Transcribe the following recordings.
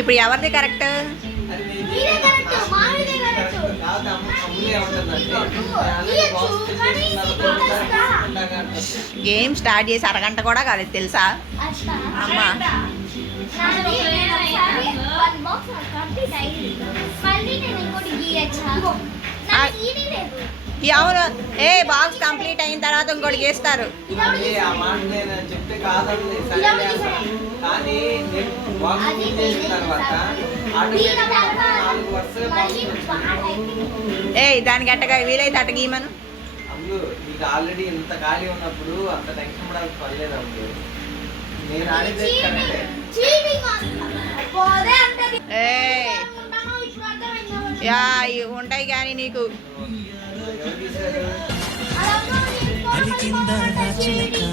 ఇప్పుడు ఎవరిది correct? Game start చేసి అరగంట కూడా కాలేదు తెలుసా అమ్మా. అవును, ఏ బాక్స్ కంప్లీట్ అయిన తర్వాత ఇంకోటి గీస్తారు. ఏ దానికి అట్టగా వీలైతే అట్ట గీమను. ఆల్రెడీ ఇంత ఖాళీ ఉన్నప్పుడు అంత టెన్షన్ పడాల్సి పర్లేదు అమ్ములు. నేను ఆడేది ఉంటాయి కానీ నీకు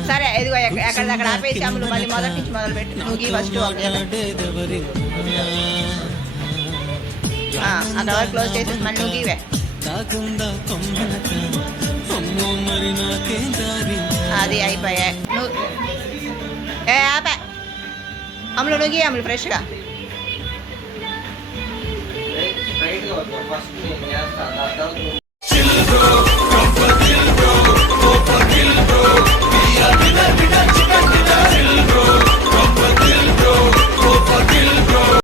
సరే ఇదిగో ఎక్కడిదక్కడ ఆపేసి అమ్ములు మళ్ళీ మొదటి నుంచి మొదలు పెట్టు. నువ్వు ఫస్ట్ అక్కడ క్లోజ్ చేసేసి మళ్ళీ నువ్వు గీవే. అది అయిపోయా నువ్వు ఆపా అమ్ములు నువ్వు గీ అమ్ములు ఫ్రెష్గా. ఫస్ట్